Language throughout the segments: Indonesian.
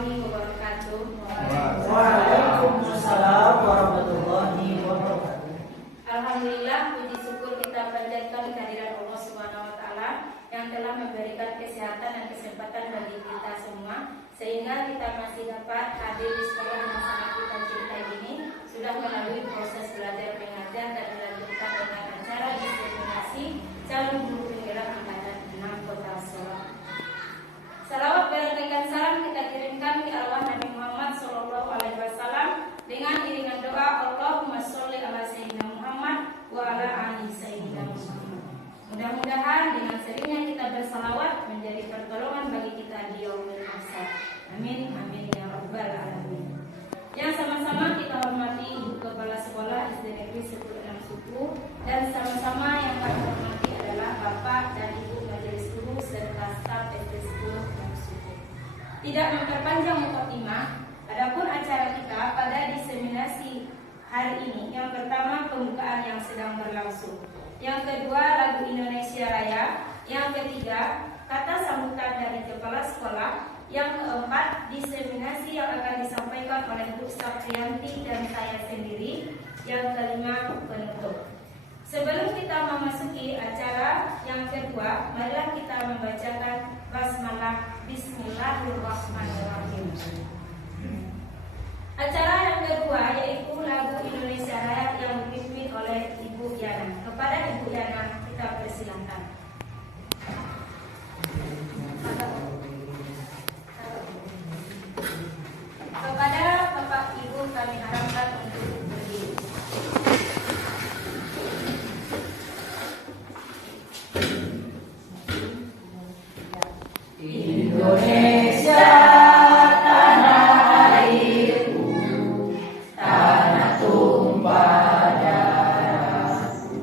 warahmatullahi wabarakatuh. Waalaikumsalam warahmatullahi wabarakatuh. Alhamdulillah, puji syukur kita panjatkan kehadiran Allah Subhanahu wa taala yang telah memberikan kesehatan dan kesempatan bagi kita semua sehingga kita masih dapat hadir di sekolah yang sangat kita cintai ini, sudah melalui proses belajar mengajar dan dilanjutkan dengan acara diseminasi calon guru penggerak angkatan 6 Kota Solo. Salawat berantakan salam kita kirimkan ke arwah Nabi Muhammad SAW dengan iringan doa Allahumma sholli ala sayyidina Muhammad wa ala ali sayyidina Muhammad. Mudah-mudahan dengan seringnya kita bersalawat menjadi pertolongan bagi kita di yaumil mahsyar. Amin amin ya rabbal alamin. Yang sama-sama kita hormati Ibu Kepala Sekolah SD Negeri 10 Suku dan sama-sama yang kami hormati adalah Bapak dan Ibu Majelis Guru serta staf SD 10 Suku. Tidak memperpanjang mukadimah, adapun acara kita pada diseminasi hari ini. Yang pertama pembukaan yang sedang berlangsung. Yang kedua lagu Indonesia Raya. Yang ketiga kata sambutan dari kepala sekolah. Yang keempat diseminasi yang akan disampaikan oleh Bu Saprianti dan saya sendiri. Yang kelima penutup. Sebelum kita memasuki acara yang kedua, marilah kita membacakan basmalah. Bismillahirrahmanirrahim. Acara yang kedua yaitu lagu Indonesia Raya yang dipimpin oleh Ibu Yana. Kepada Ibu Yana kita persilakan. Kepada Bapak Ibu kami harapkan untuk berdiri. Indonesia tanah airku, tanah tumpah darahku.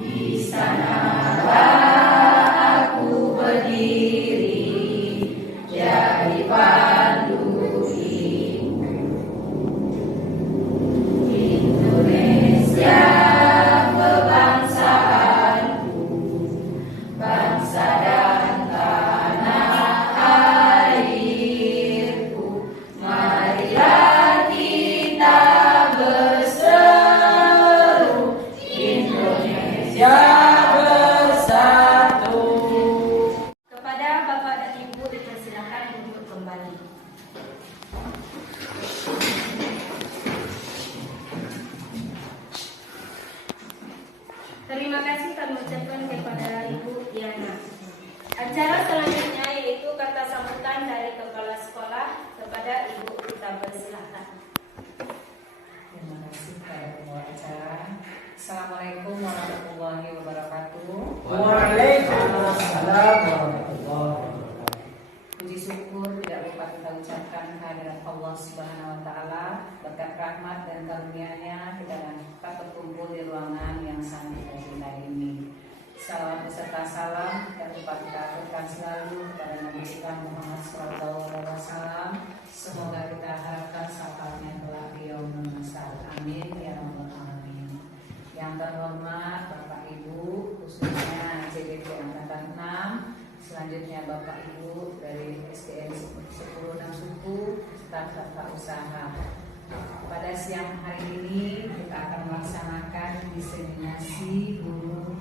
Di sanalah aku berdiri jadi pandu ibu. Indonesia kebangsaanku, bangsa dan tanah airku. Marilah kita berseru, Indonesia bersatu. Kepada Bapak dan Ibu dipersilakan duduk kembali. Terima kasih kami ucapkan kepada Ibu Yana. Acara selanjutnya yaitu kata sambutan dari kepala sekolah. Kepada Ibu kita persilakan. Terima kasih kepada pembawa acara. Assalamualaikum warahmatullahi wabarakatuh. Waalaikumsalam warahmatullahi wabarakatuh. Puji syukur tidak lupa kita ucapkan kehadirat Allah Subhanahu wa taala. Berkat rahmat dan karunia-Nya kita dapat berkumpul di ruangan yang sangat kita cintai ini. Salam beserta salam tidak lupa kita aturkan selalu kepada Nabi kita Muhammad SAW. Semoga kita harapkan syafaatnya kelak di yaumul mahsyar. Amin ya rabbal alamin. Yang terhormat Bapak Ibu, khususnya CBP Angkatan 6, selanjutnya Bapak Ibu dari SDN 10 Suku, staf usaha. Pada siang hari ini kita akan melaksanakan diseminasi guru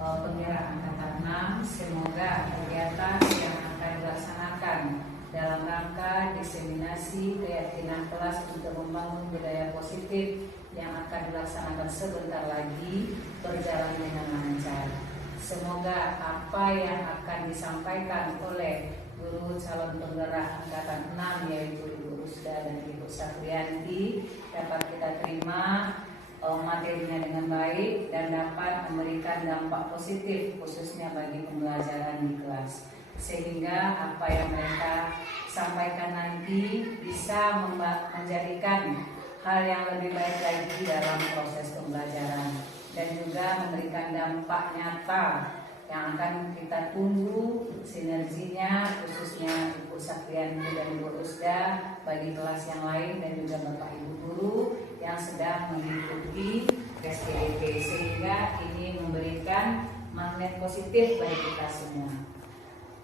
penggerak Angkatan 6. Semoga kegiatan yang akan dilaksanakan dalam rangka diseminasi keyakinan kelas untuk membangun budaya positif yang akan dilaksanakan sebentar lagi berjalan dengan lancar. Semoga apa yang akan disampaikan oleh guru calon penggerak Angkatan 6 yaitu Ibu Rusda dan Ibu Saprianti dapat kita terima materinya dengan baik dan dapat memberikan dampak positif khususnya bagi pembelajaran di kelas, sehingga apa yang mereka sampaikan nanti bisa menjadikan hal yang lebih baik lagi dalam proses pembelajaran dan juga memberikan dampak nyata yang akan kita tunggu sinerginya khususnya Ibu Saprianti dan Ibu Rusda bagi kelas yang lain dan juga Bapak Ibu guru yang sedang mengikuti SDEP, sehingga ini memberikan magnet positif bagi kita semua.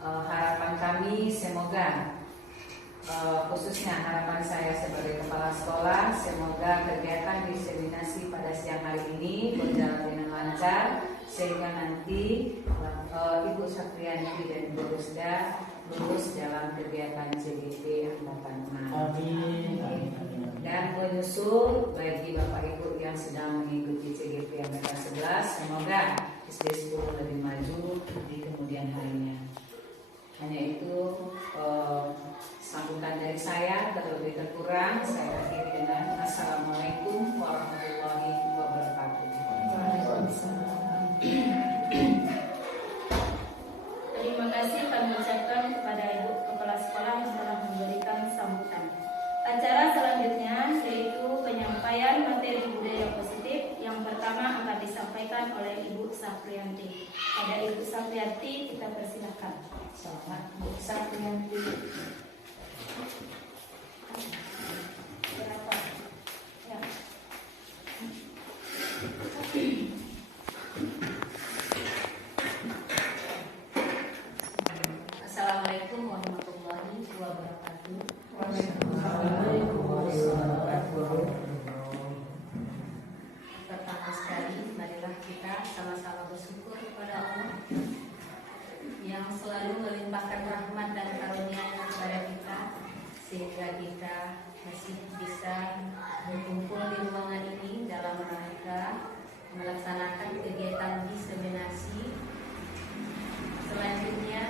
Harapan kami semoga khususnya harapan saya sebagai kepala sekolah, semoga kegiatan diseminasi pada siang hari ini berjalan dengan lancar sehingga nanti Ibu Saprianti dan Ibu Rusda lulus dalam kegiatan CGP angkatan 6. Amin. Dan menyusul bagi Bapak Ibu yang sedang mengikuti CGP angkatan 11, semoga SD 10 lebih maju di kemudian harinya. Hanya itu sambutan dari saya, terlebih terkurang saya akhiri dengan Assalamualaikum warahmatullahi wabarakatuh. Terima kasih kami ucapkan kepada Ibu Kepala Sekolah yang telah memberikan sambutan. Acara selanjutnya yaitu penyampaian materi budaya positif. Yang pertama akan disampaikan oleh Ibu Saprianti. Pada Ibu Saprianti kita persilahkan. Selamat Bu Saprianti. Berapa? Ya. Assalamualaikum warahmatullahi wabarakatuh. Pertama sekali, marilah kita sama-sama bersyukur kepada Allah yang selalu melimpahkan rahmat dan karunia-Nya kepada kita, sehingga kita masih bisa berkumpul di ruangan ini dalam rangka melaksanakan kegiatan diseminasi. Selanjutnya,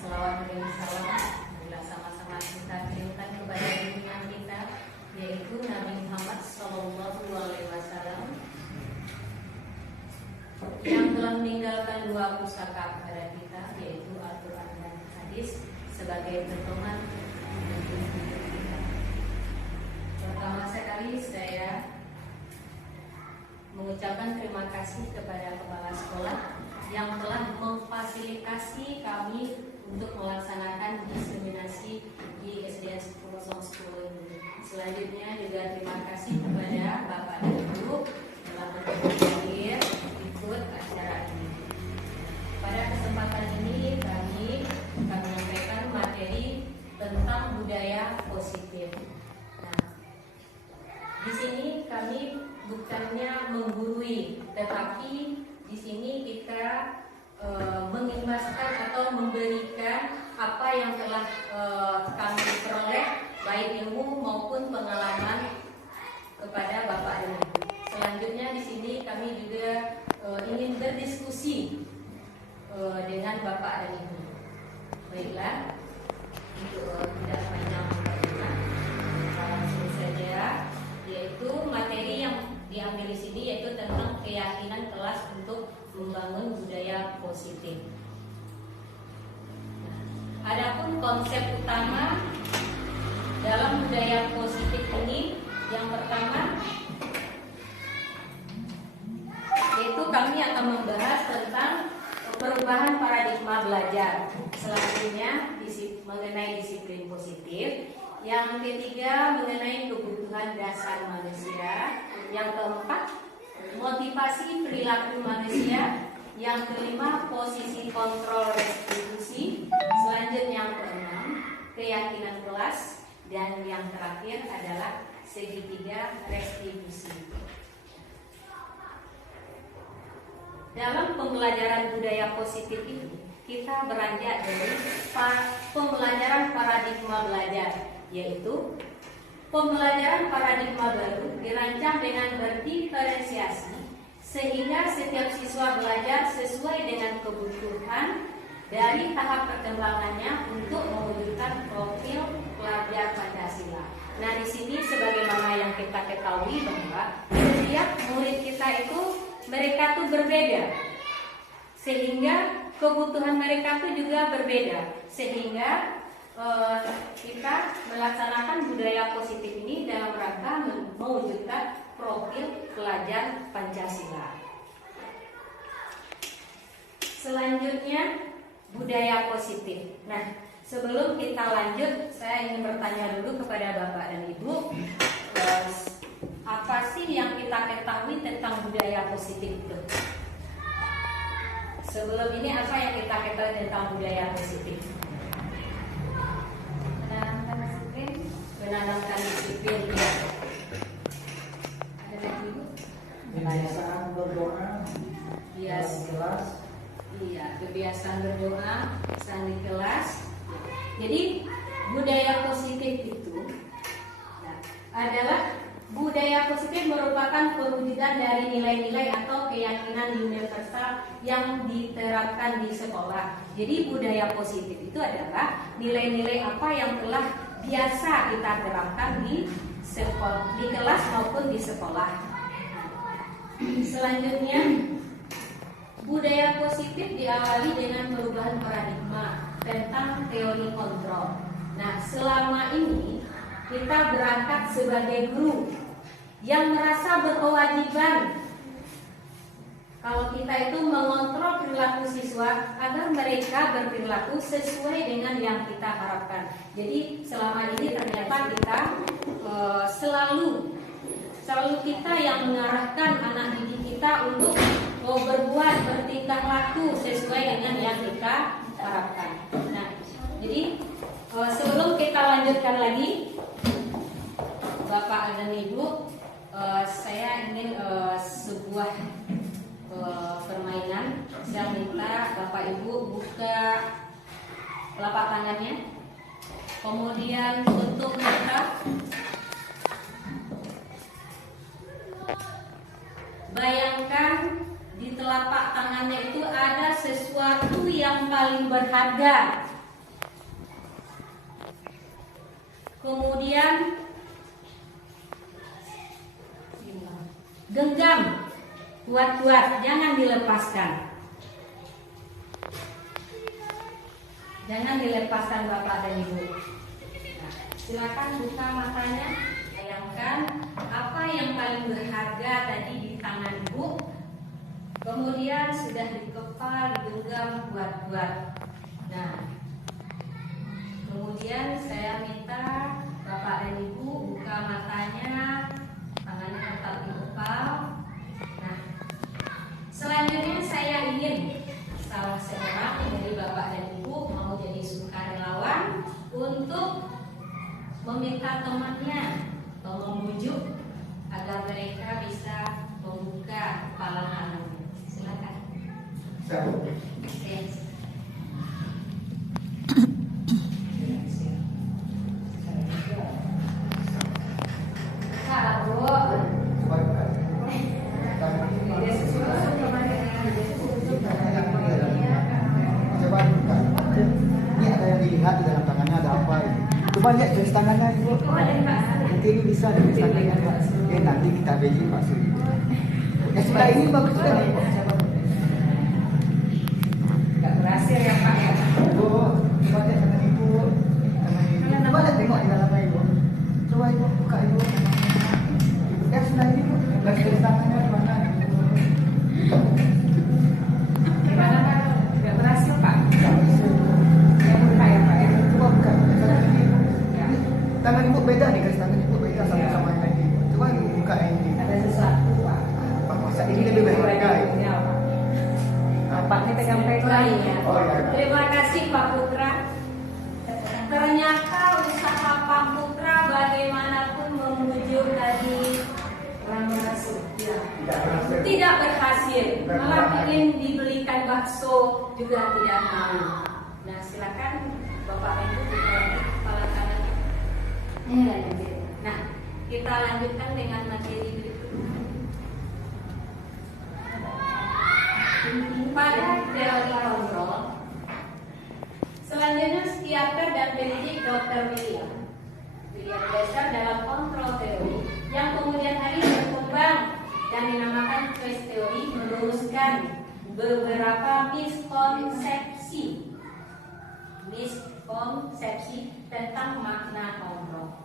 selawat dan salam bila sama-sama kita kirimkan kepada junjungan kita, yaitu Nabi Muhammad SAW, yang telah meninggalkan dua pusaka kepada kita, yaitu Al-Quran dan Hadis, sebagai pedoman untuk hidup kita. Pertama sekali saya mengucapkan terima kasih kepada kepala sekolah yang telah memfasilitasi kami untuk melaksanakan diseminasi di SDN 1010 ini. Selanjutnya juga terima kasih kepada Bapak dan Ibu telah berhadir ikut acara ini. Pada kesempatan ini kami akan menyampaikan materi tentang budaya positif. Nah, di sini kami bukannya menggurui, tetapi di sini kita mengimbaskan atau memberikan apa yang telah kami peroleh, baik ilmu maupun pengalaman kepada Bapak dan Ibu. Selanjutnya di sini kami juga ingin berdiskusi dengan Bapak dan Ibu. Baiklah, untuk tidak panjang langsung saja, yaitu materi yang diambil di sini yaitu tentang keyakinan kelas untuk membangun budaya positif. Adapun konsep utama dalam budaya positif ini, yang pertama yaitu kami akan membahas tentang perubahan paradigma belajar. Selanjutnya mengenai disiplin positif. Yang ketiga mengenai kebutuhan dasar manusia. Yang keempat motivasi perilaku manusia. Yang kelima posisi kontrol restitusi. Selanjutnya yang keenam keyakinan kelas. Dan yang terakhir adalah segitiga restitusi. Dalam pembelajaran budaya positif ini kita beranjak dari pembelajaran paradigma belajar, yaitu pembelajaran paradigma baru dirancang dengan berdiferensiasi sehingga setiap siswa belajar sesuai dengan kebutuhan dari tahap perkembangannya untuk mewujudkan profil pelajar Pancasila. Nah, di sini sebagaimana yang kita ketahui bahwa setiap murid kita itu mereka tuh berbeda, sehingga kebutuhan mereka tuh juga berbeda, sehingga kita melaksanakan budaya positif ini dalam rangka mewujudkan profil pelajar Pancasila. Selanjutnya budaya positif. Nah, sebelum kita lanjut, saya ingin bertanya dulu kepada Bapak dan Ibu, apa sih yang kita ketahui tentang budaya positif itu? Sebelum ini apa yang kita ketahui tentang budaya positif? Nah, menanamkan disiplin. Ada lagi Bu? Kebiasaan berdoa. Yes. Kelas. Iya, kebiasaan berdoa saat di kelas. Jadi budaya positif itu adalah budaya positif merupakan perwujudan dari nilai-nilai atau keyakinan universal yang diterapkan di sekolah. Jadi budaya positif itu adalah nilai-nilai apa yang telah biasa kita terapkan di sekolah, di kelas maupun di sekolah. Selanjutnya, budaya positif diawali dengan perubahan paradigma tentang teori kontrol. Nah, selama ini kita berangkat sebagai guru yang merasa berkewajiban kalau kita itu mengontrol perilaku siswa agar mereka berperilaku sesuai dengan yang kita harapkan. Jadi selama ini ternyata kita selalu kita yang mengarahkan anak didik kita untuk berbuat, bertingkah laku sesuai dengan yang kita harapkan. Nah, jadi sebelum kita lanjutkan lagi, Bapak dan Ibu, saya ingin sebuah permainan. Saya minta Bapak Ibu buka telapak tangannya, kemudian tutup mata. Bayangkan di telapak tangannya itu ada sesuatu yang paling berharga. Kemudian genggam kuat-kuat, jangan dilepaskan. Jangan dilepaskan Bapak dan Ibu. Nah, silakan buka matanya. Bayangkan apa yang paling berharga tadi di tangan Ibu. Kemudian sudah dikepal, digenggam kuat-kuat. Nah, kemudian saya minta Bapak dan Ibu buka matanya, tangannya tetap dikepal. Nah, selanjutnya saya ingin salah seorang dari Bapak dan Ibu mau jadi sukarelawan untuk meminta temannya atau membujuk agar mereka bisa membuka kepala anaknya. Silakan. Yes. Coba buka. Ini ada yang dilihat di dalam tangannya ada apa ini? Coba lihat tulis tangannya Ibu. Mungkin ini bisa tulis tangannya Pak. Oke, nanti kita beli Pak Suri. Ya sudah ini bagus sudah nih Pak. Nggak berhasil ya Pak ya. Ibu, coba lihat tangan Ibu. Coba lihat tengok di dalamnya Ibu. Coba Ibu buka Ibu. Ya sudah ini Ibu. Tulis tangannya di mana? Gimana Pak? Nggak berhasil Pak? Ya buka ya Pak ya. Coba buka tangan Ibu. Tangan Ibu beda nih guys, tangan Ibu beda sama yang lain. Coba Ibu buka ini. Ada sesuatu Pak. Pak masa ini lebih berharga ya? Ya Pak. Pak ini pegang-pegang ya. Oh ya. Terima kasih Pak Putra. Ternyata usaha Pak Putra bagaimanapun membujuk tadi tidak berhasil. Malah ingin dibelikan bakso juga tidak mau. Nah, silakan Bapak Ibu buka kepala tangannya. Nah, kita lanjutkan dengan materi berikutnya. Pada teori kontrol, selanjutnya psikiater dan pendidik Dr. William dasar dalam kontrol teori yang kemudian hari berkembang dan dinamakan choice teori meluruskan beberapa miskonsepsi tentang makna kontrol.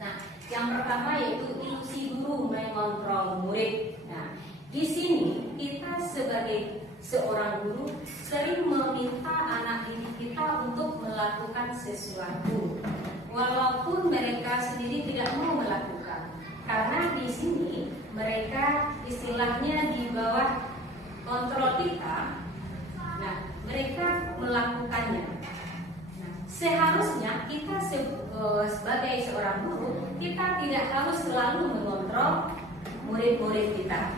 Nah, yang pertama yaitu ilusi guru mengontrol murid. Nah, di sini kita sebagai seorang guru sering meminta anak didik kita untuk melakukan sesuatu, walaupun mereka sendiri tidak mau melakukan, karena di sini mereka istilahnya di bawah kontrol kita. Nah, mereka melakukannya. Nah, seharusnya kita sebagai seorang guru, kita tidak harus selalu mengontrol murid-murid kita.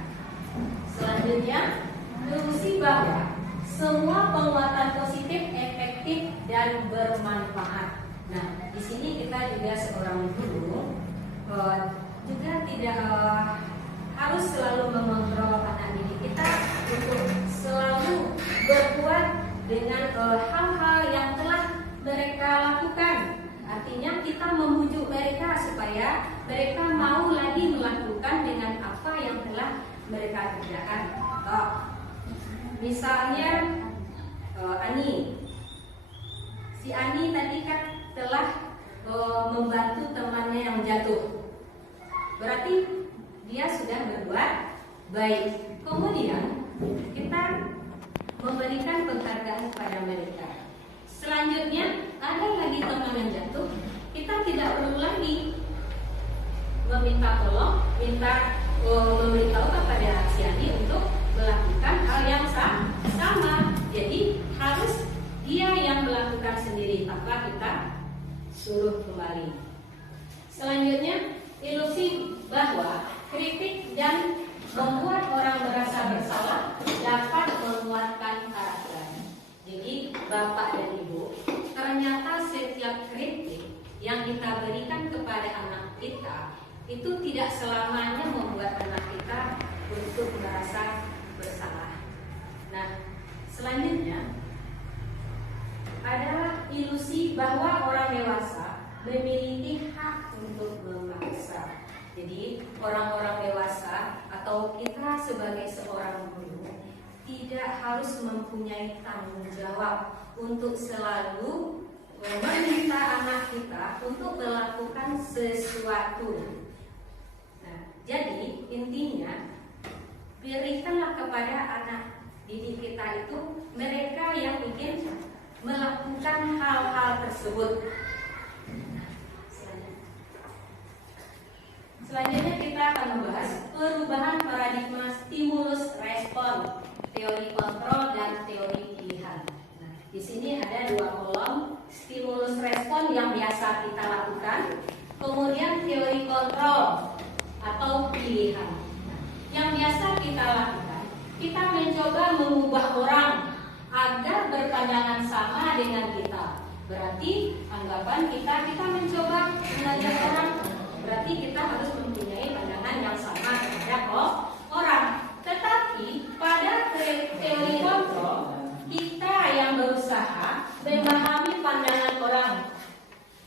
Selanjutnya, terusi bahwa semua penguatan positif efektif dan bermanfaat. Nah, di sini kita juga seorang guru juga tidak harus selalu mengontrol anak didik kita untuk selalu berbuat dengan hal-hal yang telah mereka lakukan. Artinya kita membujuk mereka supaya mereka mau lagi melakukan dengan apa yang telah mereka kerjakan. Misalnya Ani, si Ani tadi kan telah membantu temannya yang jatuh. Berarti dia sudah berbuat baik. Kemudian kita memberikan penghargaan kepada mereka. Selanjutnya ada lagi teman yang jatuh, kita tidak perlu lagi meminta tolong, memberitahu kepada si Ani untuk melakukan hal yang sama. Jadi harus dia yang melakukan sendiri tanpa kita suruh kembali. Selanjutnya, ilusi bahwa kritik dan membuat orang merasa bersalah dapat menguatkan karakter. Jadi Bapak dan Ibu, ternyata setiap kritik yang kita berikan kepada anak kita itu tidak selamanya membuat anak kita untuk merasa bersalah. Nah, selanjutnya adalah ilusi bahwa orang dewasa memiliki hak untuk memaksa. Jadi orang-orang dewasa atau kita sebagai seorang guru tidak harus mempunyai tanggung jawab untuk selalu meminta anak kita untuk melakukan sesuatu. Nah, jadi intinya berikanlah kepada anak didik kita itu mereka yang ingin melakukan hal-hal tersebut. Selanjutnya kita akan membahas perubahan paradigma stimulus respon, teori kontrol dan teori pilihan. Nah, di sini ada 2 kolom, stimulus respon yang biasa kita lakukan, kemudian teori kontrol atau pilihan. Nah, yang biasa kita lakukan, kita mencoba mengubah orang agar berpandangan sama dengan kita. Berarti anggapan kita mencoba mengajak orang, berarti kita harus mempunyai pandangan yang sama terhadap orang. Tetapi pada teori kontrol, kita yang berusaha memahami pandangan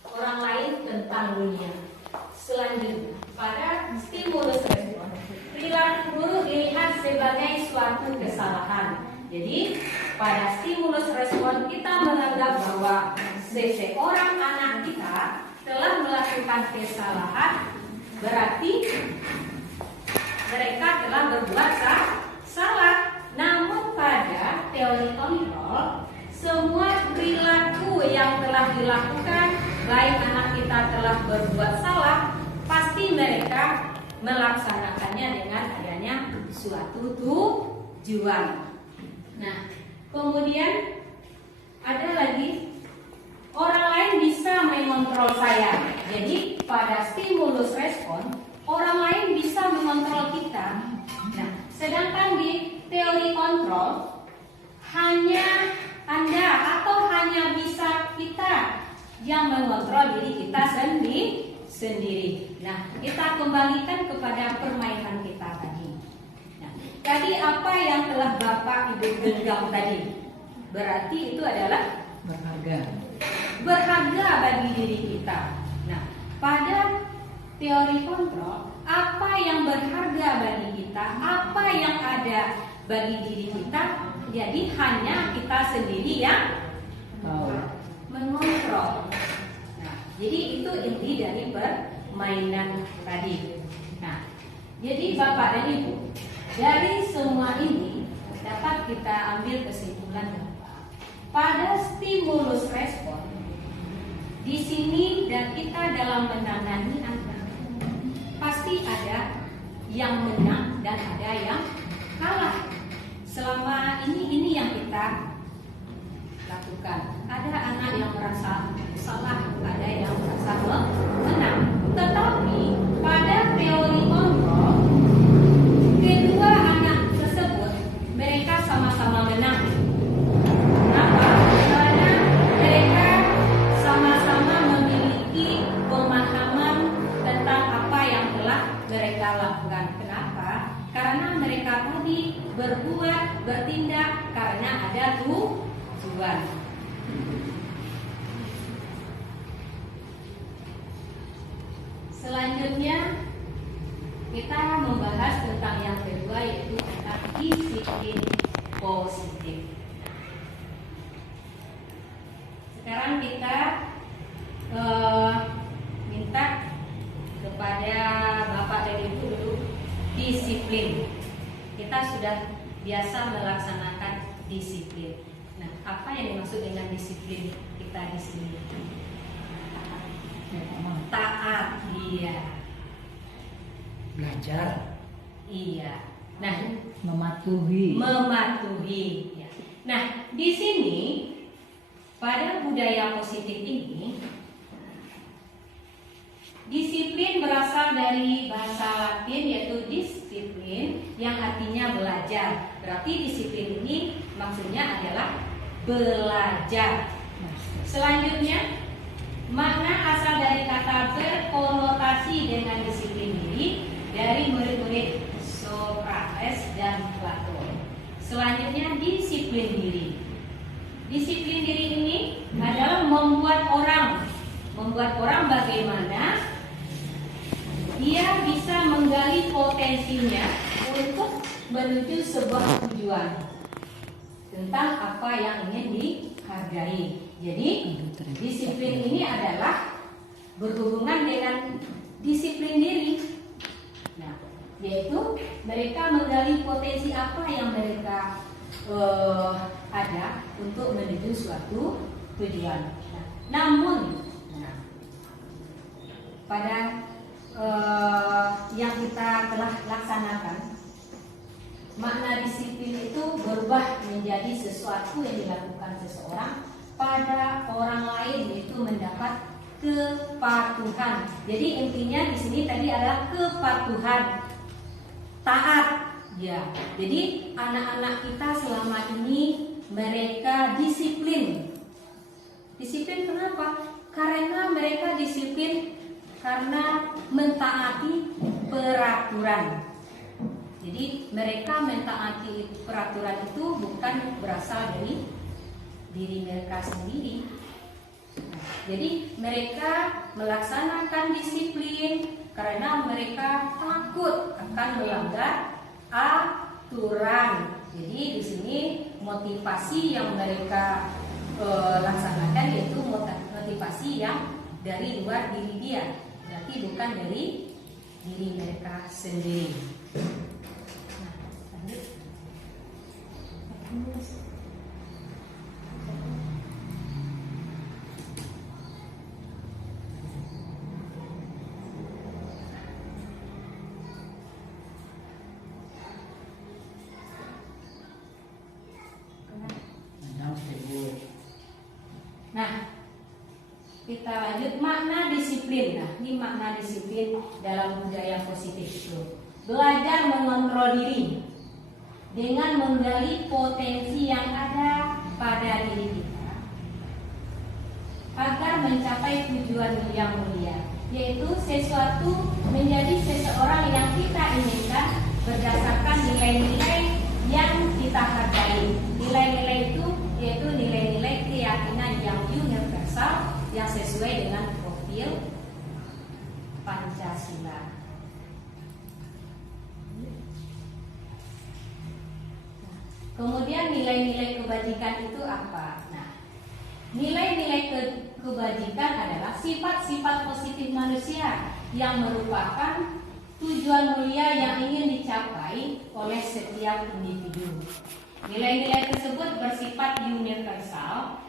orang lain tentang dunia. Selanjutnya, pada stimulus respon, perilaku guru dilihat sebagai suatu kesalahan. Jadi, pada stimulus respon kita menganggap bahwa seseorang anak kita telah melakukan kesalahan, berarti mereka telah berbuat salah. Namun pada teori kontrol, semua perilaku yang telah dilakukan, baik anak kita telah berbuat salah, pasti mereka melaksanakannya dengan adanya suatu tujuan. Nah, kemudian ada lagi, orang lain bisa mengontrol saya. Jadi pada stimulus respon, orang lain bisa mengontrol kita. Nah, sedangkan di teori kontrol, hanya Anda atau hanya bisa kita yang mengontrol diri kita sendiri. Nah, kita kembalikan kepada permainan kita tadi. Nah, tadi apa yang telah Bapak Ibu genggam tadi? Berarti itu adalah berharga bagi diri kita. Nah, pada teori kontrol, apa yang berharga bagi kita, apa yang ada bagi diri kita, jadi hanya kita sendiri yang mengontrol. Nah, jadi itu inti dari permainan tadi. Nah, jadi Bapak dan Ibu, dari semua ini dapat kita ambil kesimpulan pada stimulus respon. Di sini dan kita dalam menangani anak, pasti ada yang menang dan ada yang kalah. Selama ini yang kita lakukan. Ada anak yang merasa salah, ada yang merasa menang. Tetapi pada teori kontrol, kedua anak tersebut mereka sama-sama menang. Kenapa? Karena mereka sama-sama memiliki pemahaman tentang apa yang telah mereka lakukan. Kenapa? Karena mereka tadi bertindak karena ada tujuan. Selanjutnya kita membahas tentang yang kedua, yaitu tentang disiplin positif. Sekarang kita minta kepada Bapak dan Ibu dulu disiplin. Kita sudah biasa melaksanakan disiplin. Nah, apa yang dimaksud dengan disiplin kita di sini? Taat, iya. Belajar, Iya. Nah, mematuhi. ya. Nah, di sini pada budaya positif ini, disiplin berasal dari bahasa Latin yaitu disiplin yang artinya belajar. Berarti disiplin ini maksudnya adalah belajar. Selanjutnya, makna asal dari kata berkonotasi dengan disiplin diri dari murid-murid Sokrates dan Plato. Selanjutnya, disiplin diri. Disiplin diri ini adalah membuat orang bagaimana dia bisa menggali potensinya untuk menuju sebuah tujuan tentang apa yang ingin dihargai. Jadi disiplin ini adalah berhubungan dengan disiplin diri. Nah, yaitu mereka menggali potensi apa yang mereka ada untuk menuju suatu tujuan. Nah, namun pada yang kita telah laksanakan, makna disiplin itu berubah menjadi sesuatu yang dilakukan seseorang pada orang lain, yaitu mendapat kepatuhan. Jadi intinya di sini tadi adalah kepatuhan, taat. Ya, jadi anak-anak kita selama ini mereka disiplin. Disiplin kenapa? Karena mereka disiplin karena mentaati peraturan. Jadi mereka mentaati peraturan itu bukan berasal dari diri mereka sendiri. Jadi mereka melaksanakan disiplin karena mereka takut akan melanggar aturan. Jadi di sini motivasi yang mereka laksanakan yaitu motivasi yang dari luar diri dia, berarti bukan dari diri mereka sendiri. Nah, kita lanjut makna disiplin. Nah, ini makna disiplin dalam budaya positif itu belajar mengontrol diri dengan menggali potensi yang ada pada diri kita agar mencapai tujuan yang mulia, yaitu sesuatu menjadi seseorang yang kita inginkan berdasarkan nilai-nilai yang kita hargai. Nilai-nilai itu yaitu nilai-nilai keyakinan yang universal yang sesuai dengan profil Pancasila. Kemudian nilai-nilai kebajikan itu apa? Nah, nilai-nilai kebajikan adalah sifat-sifat positif manusia yang merupakan tujuan mulia yang ingin dicapai oleh setiap individu. Nilai-nilai tersebut bersifat universal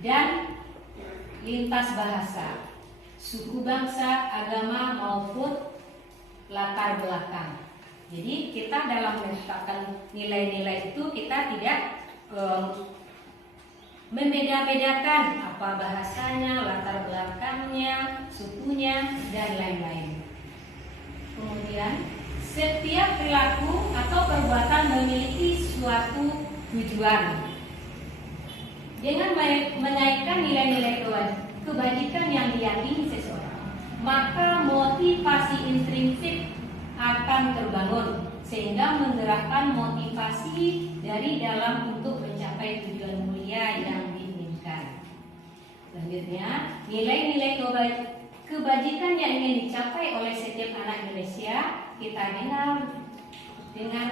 dan lintas bahasa, suku bangsa, agama maupun latar belakang. Jadi kita dalam menetapkan nilai-nilai itu kita tidak membeda-bedakan apa bahasanya, latar belakangnya, sukunya, dan lain-lain. Kemudian, setiap perilaku atau perbuatan memiliki suatu tujuan. Dengan menaikkan nilai-nilai kebajikan yang diyakini seseorang, maka motivasi intrinsik akan terbangun sehingga menggerakkan motivasi dari dalam untuk mencapai tujuan mulia yang diinginkan. Selanjutnya, nilai-nilai kebajikan yang ingin dicapai oleh setiap anak Indonesia kita dengar dengan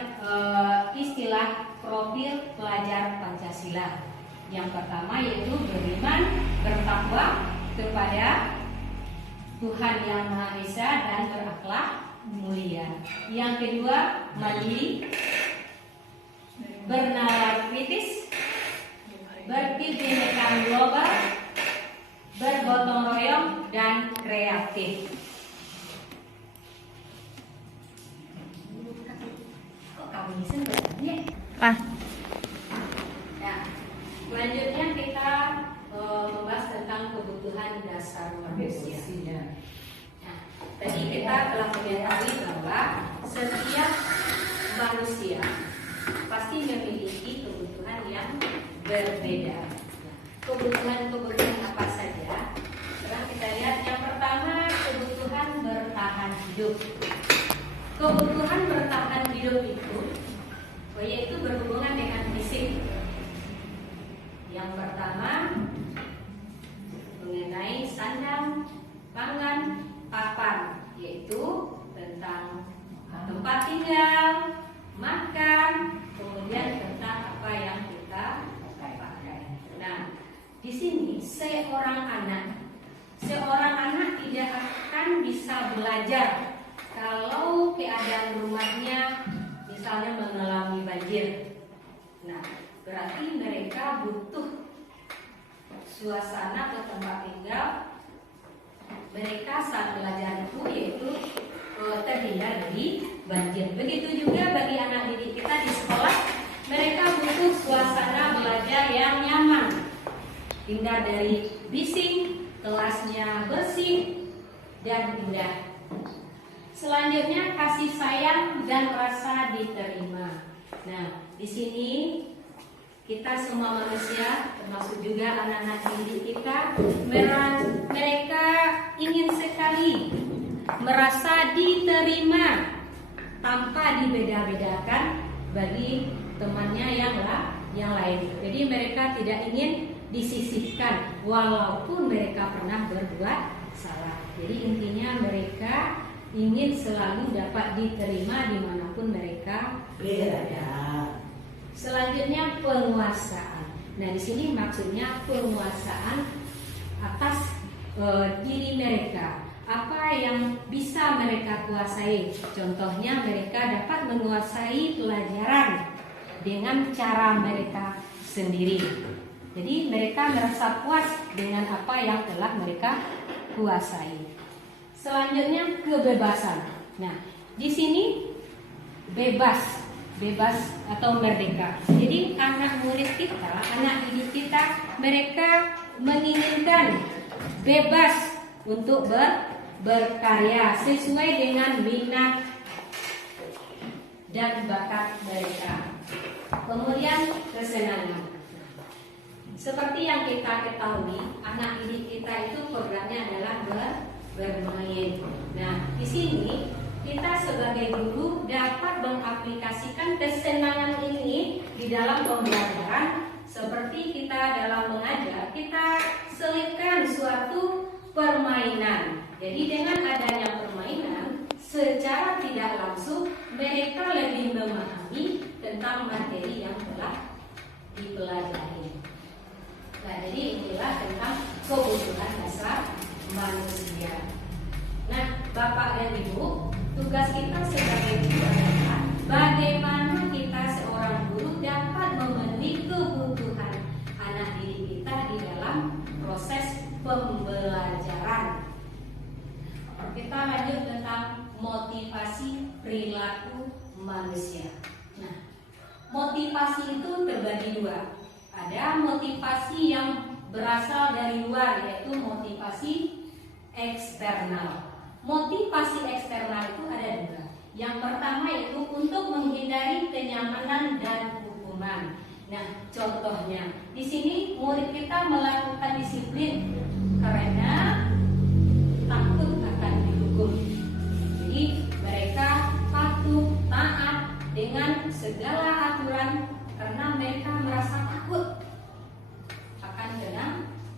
istilah profil pelajar Pancasila. Yang pertama yaitu beriman, bertakwa kepada Tuhan Yang Maha Esa dan berakhlak mulia. Yang kedua, mandiri, bernalar kritis, berkebinekaan global, bergotong royong, dan kreatif. Kok kamu sebenarnya? Selanjutnya kita membahas tentang kebutuhan dasar manusia. Nah, tadi kita telah mengetahui bahwa setiap manusia pasti memiliki kebutuhan yang berbeda. Kebutuhan apa saja? Sekarang kita lihat yang pertama, kebutuhan bertahan hidup. Kebutuhan bertahan hidup itu yaitu berhubungan dengan fisik. Yang pertama mengenai sandang, pangan, papan, yaitu tentang tempat tinggal, makan, kemudian tentang apa yang kita pakai. Nah, di sini seorang anak tidak akan bisa belajar kalau keadaan rumahnya misalnya mengalami banjir. Nah, berarti mereka butuh suasana atau tempat tinggal mereka saat belajar itu, yaitu terhindar dari banjir. Begitu juga bagi anak didik kita di sekolah, mereka butuh suasana belajar yang nyaman, hindar dari bising, kelasnya bersih dan indah. Selanjutnya, kasih sayang dan rasa diterima. Nah, di sini kita semua manusia, termasuk juga anak-anak didik kita, mereka ingin sekali merasa diterima tanpa dibeda-bedakan bagi temannya yang lain. Jadi mereka tidak ingin disisihkan walaupun mereka pernah berbuat salah. Jadi intinya mereka ingin selalu dapat diterima dimanapun mereka berada. Selanjutnya penguasaan. Nah, di sini maksudnya penguasaan atas diri mereka. Apa yang bisa mereka kuasai? Contohnya mereka dapat menguasai pelajaran dengan cara mereka sendiri. Jadi mereka merasa puas dengan apa yang telah mereka kuasai. Selanjutnya kebebasan. Nah, di sini bebas atau merdeka. Jadi anak murid kita, anak didik kita, mereka menginginkan bebas untuk berkarya sesuai dengan minat dan bakat mereka. Kemudian kesenangan. Seperti yang kita ketahui, anak didik kita itu programnya adalah bermain. Nah, di sini kita sebagai guru dapat mengaplikasikan kesenangan ini di dalam pembelajaran. Seperti kita dalam mengajar, kita selipkan suatu permainan. Jadi dengan adanya permainan, secara tidak langsung mereka lebih memahami tentang materi yang telah dipelajari. Nah, jadi inilah tentang kebutuhan dasar manusia. Nah, Bapak dan Ibu, tugas kita sebagai guru adalah bagaimana kita seorang guru dapat memenuhi kebutuhan anak didik kita di dalam proses pembelajaran. Kita lanjut tentang motivasi perilaku manusia. Nah, motivasi itu terbagi dua. ada motivasi yang berasal dari luar, yaitu motivasi eksternal. Motivasi eksternal itu ada dua. Yang pertama yaitu untuk menghindari kenyamanan dan hukuman. Nah, contohnya di sini murid kita melakukan disiplin karena takut akan dihukum. Jadi mereka patuh taat dengan segala aturan karena mereka merasa takut akan kena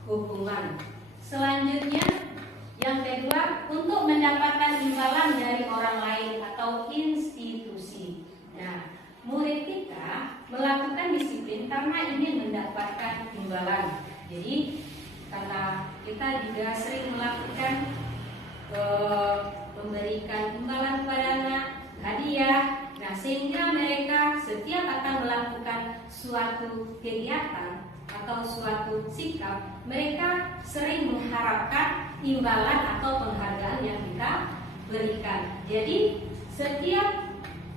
hukuman. Selanjutnya yang kedua, untuk mendapatkan imbalan dari orang lain atau institusi. Nah, murid kita melakukan disiplin karena ingin mendapatkan imbalan. Jadi karena kita juga sering melakukan memberikan imbalan kepada anak, hadiah. Nah, sehingga mereka setiap akan melakukan suatu kegiatan atau suatu sikap, mereka sering mengharapkan imbalan atau penghargaan yang kita berikan. Jadi setiap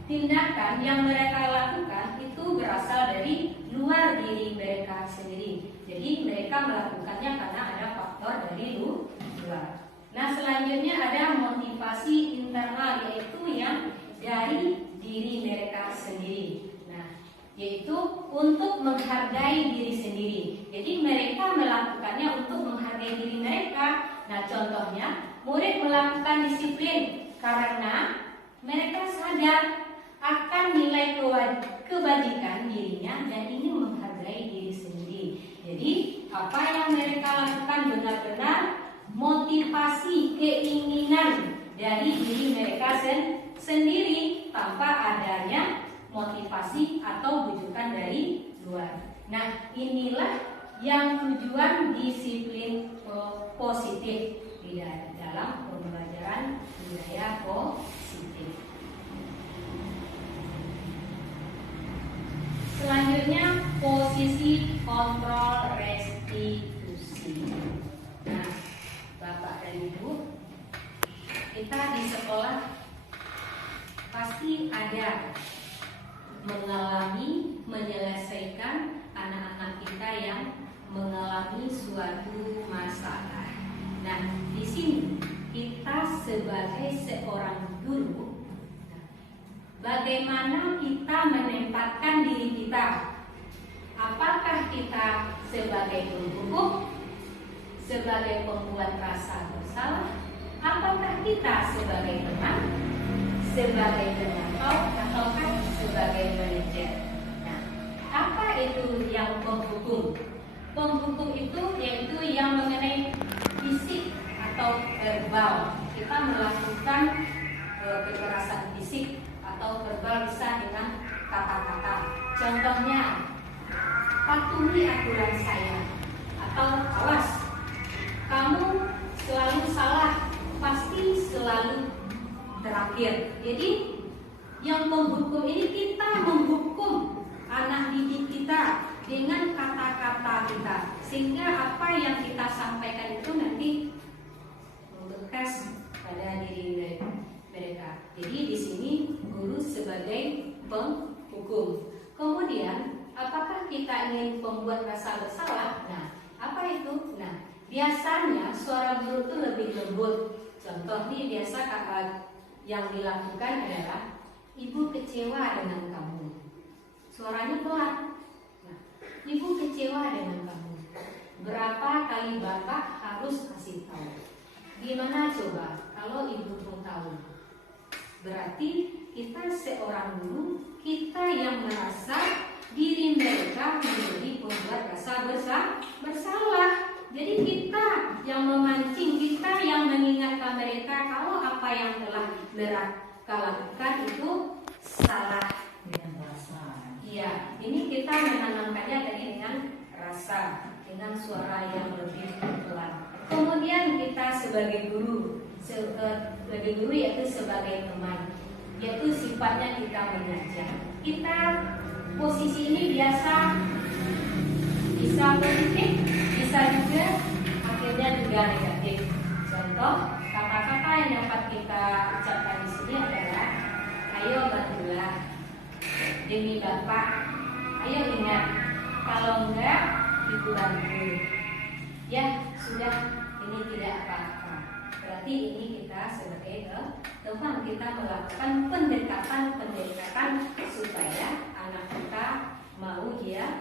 tindakan yang mereka lakukan itu berasal dari luar diri mereka sendiri. Jadi mereka melakukannya karena ada faktor dari luar. Nah, selanjutnya ada motivasi internal, yaitu yang dari diri mereka sendiri. Nah, yaitu untuk menghargai diri sendiri. Jadi mereka melakukannya untuk menghargai diri mereka. Nah, contohnya murid melakukan disiplin karena mereka sadar akan nilai kebajikan dirinya dan ingin menghargai diri sendiri. Jadi apa yang mereka lakukan benar-benar motivasi keinginan dari diri mereka sendiri tanpa adanya motivasi atau bujukan dari luar. Nah, inilah yang tujuan disiplin positif di dalam pembelajaran budaya positif. Selanjutnya posisi kontrol restitusi. Nah, Bapak dan Ibu, kita di sekolah pasti ada mengalami menyelesaikan anak-anak kita yang mengalami suatu masalah. Nah, di sini kita sebagai seorang guru, bagaimana kita menempatkan diri kita? Apakah kita sebagai penghukum, sebagai pembuat rasa bersalah? Apakah kita sebagai teman, sebagai penjangkau, ataukah sebagai manajer? Nah, apa itu yang penghukum? Penghukum itu yaitu yang mengenai fisik atau verbal. Kita melakukan kekerasan fisik atau verbal bisa dengan kata-kata. Contohnya, patuhi aturan saya, atau awas, kamu selalu salah, pasti selalu terakhir. Jadi yang menghukum ini, kita menghukum anak didik kita dengan kata-kata kita, sehingga apa yang kita sampaikan itu nanti membekas pada diri mereka. Jadi di sini guru sebagai penghukum. Kemudian apakah kita ingin membuat rasa bersalah? Nah, apa itu? Nah, biasanya suara guru itu lebih lembut. Contoh nih, biasa kata yang dilakukan adalah, ibu kecewa dengan kamu. Suaranya pelan. Nah, ibu kecewa dengan kamu. Berapa kali bapak harus kasih tahu? Gimana coba kalau ibu pun tahu? Berarti kita seorang guru, kita yang merasa diri mereka menjadi pembuat rasa bersalah. Jadi kita yang memancing, kita yang mengingatkan mereka kalau apa yang telah mereka lakukan itu salah. Dengan rasa. Iya, ini kita menanamkannya tadi dengan rasa, dengan suara yang lebih pelan. Kemudian kita sebagai guru, yaitu sebagai teman, yaitu sifatnya kita mengajar. Kita posisi ini biasa bisa positif, bisa juga akhirnya juga negatif. Contoh kata-kata yang dapat kita ucapkan di sini adalah, ayo bantulah demi bapak, ayo ingat Kalau enggak, dibantu. Ya, sudah, ini tidak apa-apa. Berarti ini kita sebagai teman kita melakukan pendekatan supaya anak kita mau dia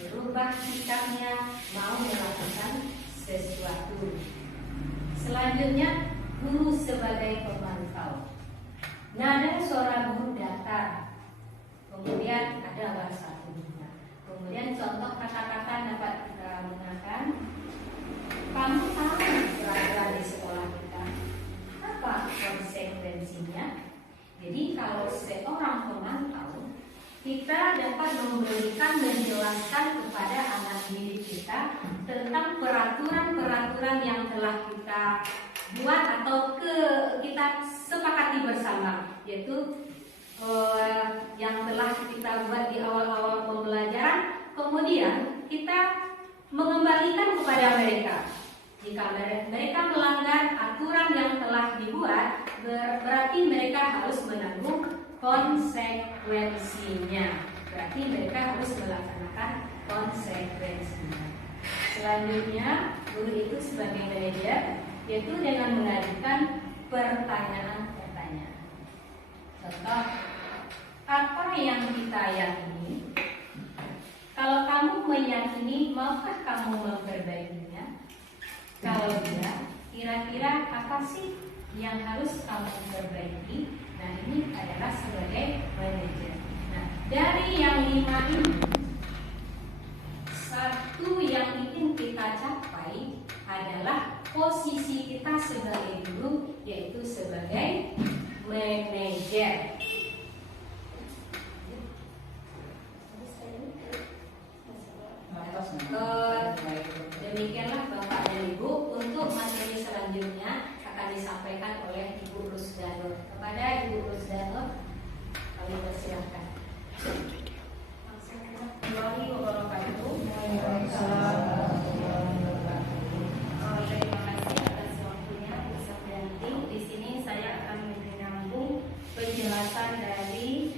berubah sikapnya, mau melakukan sesuatu. Selanjutnya, guru sebagai pemantau. Nada suara guru datar, kemudian ada bahasa tubuhnya. Kemudian contoh kata-kata dapat kita gunakan. Kamu tahu peraturan di sekolah kita, apa konsekuensinya? Jadi kalau seorang pemantau, kita dapat menjelaskan kepada anak didik kita tentang peraturan-peraturan yang telah kita buat atau kita sepakati bersama, yaitu yang telah kita buat di awal-awal pembelajaran. Kemudian kita mengembalikan kepada mereka. Jika mereka melanggar aturan yang telah dibuat, berarti mereka harus menanggung konsekuensinya. Berarti mereka harus melaksanakan konsekuensinya. Selanjutnya, guru itu sebagai manajer, yaitu dengan mengajukan pertanyaan-pertanyaan. Contoh, apa yang kita yakini? Kalau kamu meyakini, maukah kamu memperbaikinya? Kalau tidak, kira-kira apa sih yang harus kamu perbaiki? Nah, ini adalah sebagai manajer. Nah, dari yang 5 ini, satu yang ingin kita capai adalah posisi kita sebagai guru, yaitu sebagai manajer. Demikianlah Bapak dan Ibu, untuk materi selanjutnya akan disampaikan oleh Ibu Rusdanur. Kepada Ibu Rusdanur, kami persilahkan. Warahmatullahi wabarakatuh. Terima kasih atas waktunya Bu Saprianti. Di sini saya akan menyambung penjelasan dari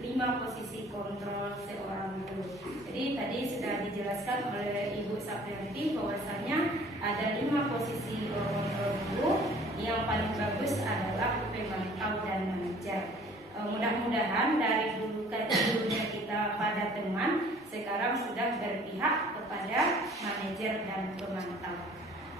lima posisi kontrol seorang guru. Jadi tadi sudah dijelaskan oleh Ibu Saprianti bahwasanya ada 5 posisi kontrol guru. Yang paling bagus adalah pemantau dan manajer. Mudah-mudahan dari gurunya kita pada teman sekarang sudah berpihak kepada manajer dan pemantau.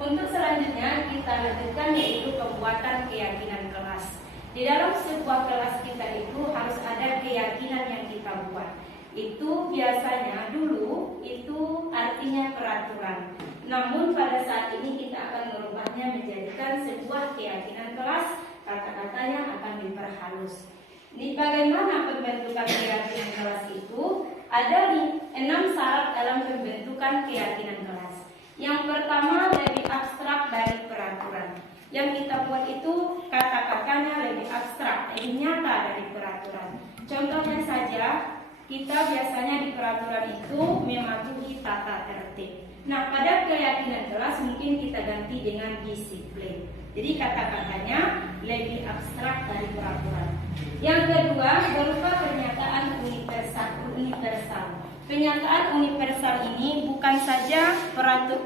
Untuk selanjutnya kita lanjutkan, yaitu pembuatan keyakinan kelas. Di dalam sebuah kelas kita itu harus ada keyakinan yang kita buat. Itu biasanya dulu itu artinya peraturan. Namun pada saat ini kita akan merubahnya menjadikan sebuah keyakinan kelas. Kata-katanya akan diperhalus. Di bagaimana pembentukan keyakinan kelas itu? Ada 6 syarat dalam pembentukan keyakinan kelas. Yang pertama, lebih abstrak dari peraturan. Yang kita buat itu kata-katanya lebih abstrak, lebih nyata dari peraturan. Contohnya saja, kita biasanya di peraturan itu mematuhi tata tertib. Nah, pada keyakinan kelas mungkin kita ganti dengan disiplin. Jadi kata-katanya lebih abstrak dari peraturan. Yang kedua, berupa pernyataan universal. Pernyataan universal ini bukan saja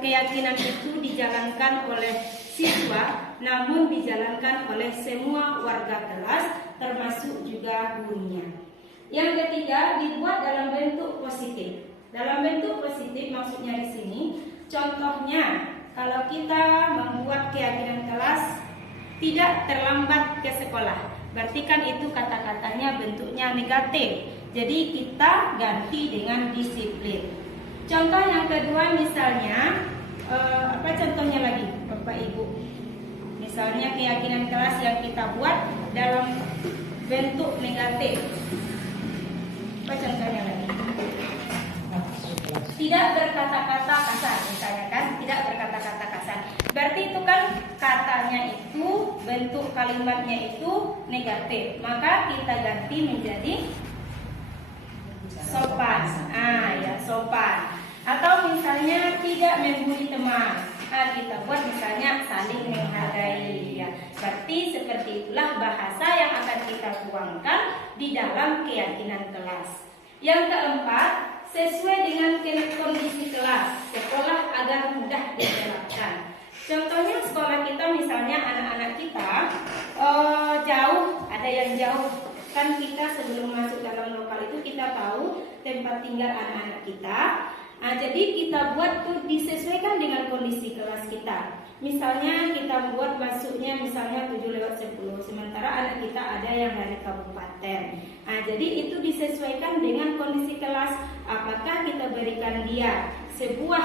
keyakinan itu dijalankan oleh siswa, namun dijalankan oleh semua warga kelas, termasuk juga gurunya. Yang ketiga, dibuat dalam bentuk positif. Dalam bentuk positif maksudnya di sini, contohnya kalau kita membuat keyakinan kelas tidak terlambat ke sekolah, berarti kan itu kata-katanya bentuknya negatif. Jadi kita ganti dengan disiplin. Contoh yang kedua misalnya, apa contohnya lagi Bapak Ibu? Misalnya keyakinan kelas yang kita buat dalam bentuk negatif. Apa contohnya lagi? Tidak berkata-kata kasar, misalnya kan, tidak berkata-kata kasar. Berarti itu kan katanya itu, bentuk kalimatnya itu negatif. Maka kita ganti menjadi sopan. Ya, sopan. Atau misalnya tidak membuli teman. Kita buat misalnya saling menghargai. Ya. Berarti seperti itulah bahasa yang akan kita tuangkan di dalam keyakinan kelas. Yang keempat, sesuai dengan kondisi kelas sekolah agar mudah diterapkan. Contohnya sekolah kita misalnya anak-anak kita jauh, ada yang jauh. Kan kita sebelum masuk dalam lokal itu kita tahu tempat tinggal anak-anak kita. Nah, jadi kita buat tuh disesuaikan dengan kondisi kelas kita. Misalnya kita buat masuknya misalnya 7/10, sementara anak kita ada yang dari kabupaten. Nah, jadi itu disesuaikan dengan kondisi kelas. Apakah kita berikan dia sebuah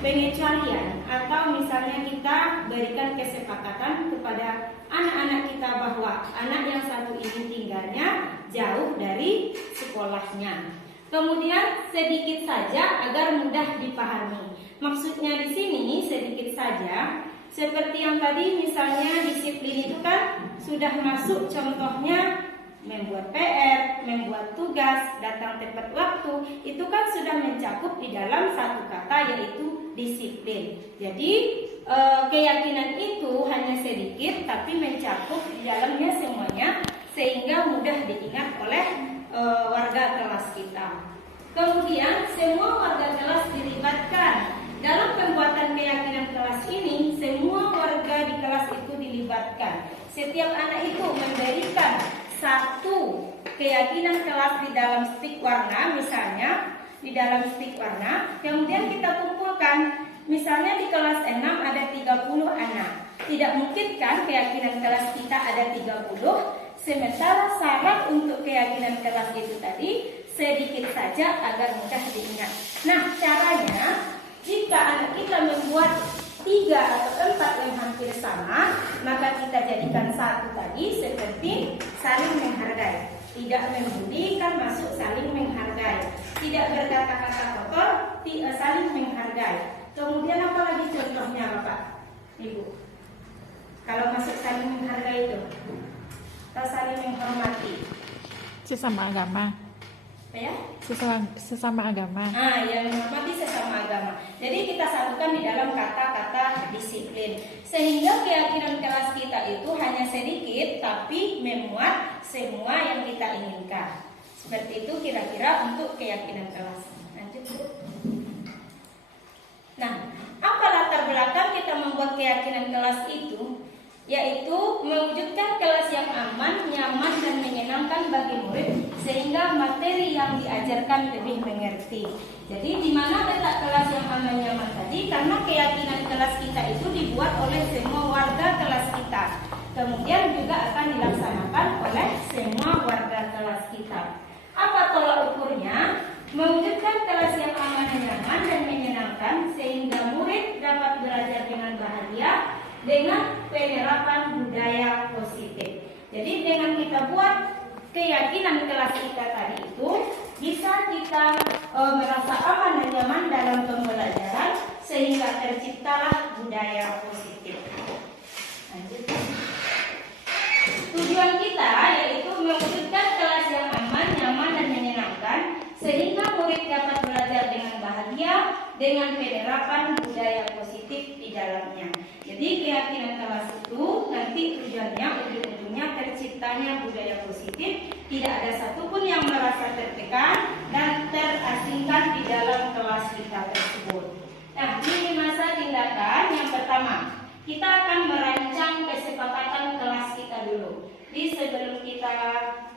pengecualian atau misalnya kita berikan kesepakatan kepada anak-anak kita bahwa anak yang satu ini tinggalnya jauh dari sekolahnya. Kemudian sedikit saja agar mudah dipahami. Maksudnya di sini sedikit saja, seperti yang tadi misalnya disiplin itu kan sudah masuk contohnya membuat PR, membuat tugas, datang tepat waktu, itu kan sudah mencakup di dalam satu kata yaitu disiplin. Jadi keyakinan itu hanya sedikit tapi mencakup di dalamnya semuanya sehingga mudah diingat oleh warga kelas kita. Kemudian semua warga kelas dilibatkan dalam pembuatan keyakinan kelas ini. Semua warga di kelas itu dilibatkan. Setiap anak itu memberikan satu keyakinan kelas di dalam stik warna, misalnya di dalam stik warna, kemudian kita kumpulkan. Misalnya di kelas 6 ada 30 anak. Tidak mungkin kan keyakinan kelas kita ada 30, sementara syarat untuk keyakinan kelas itu tadi sedikit saja agar mudah diingat. Nah, caranya jika anak kita membuat 3 atau 4 yang hampir sama, maka kita jadikan satu tadi seperti saling menghargai. Tidak membuli kan masuk saling menghargai. Tidak berkata-kata kotor, saling menghargai. Kemudian apa lagi contohnya Bapak, Ibu? Kalau masuk saling menghargai itu, atau saling menghormati? Sesama agama. Ya? Sesama agama. Yang menghormati sesama agama. Jadi kita satukan di dalam kata-kata disiplin. Sehingga keyakinan kelas kita itu hanya sedikit tapi memuat semua yang kita inginkan. Seperti itu kira-kira untuk keyakinan kelas. Lanjut, Bu. Nah, apa latar belakang kita membuat keyakinan kelas itu? Yaitu mewujudkan kelas yang aman, nyaman, dan menyenangkan bagi murid sehingga materi yang diajarkan lebih mengerti. Jadi di mana letak kelas yang aman, nyaman tadi? Karena keyakinan kelas kita itu dibuat oleh semua warga kelas kita. Kemudian juga akan dilaksanakan oleh semua warga kelas kita. Apa tolak ukurnya? Mewujudkan kelas yang aman, nyaman, dan menyenangkan sehingga murid dapat belajar dengan bahagia dengan penerapan budaya positif. Jadi dengan kita buat keyakinan kelas kita tadi itu, bisa kita merasa aman dan nyaman dalam pembelajaran sehingga terciptalah budaya positif. Lanjut. Tujuan kita yaitu mewujudkan kelas yang aman, nyaman, dan menyenangkan sehingga murid dapat belajar dengan bahagia dengan penerapan budaya positif di dalamnya. Jadi keyakinan kelas itu nanti tujuannya ujung-ujungnya terciptanya budaya positif, tidak ada satupun yang merasa tertekan dan terasingkan di dalam kelas kita tersebut. Nah, ini masa tindakan yang pertama. Kita akan merancang kesepakatan kelas kita dulu. Di sebelum kita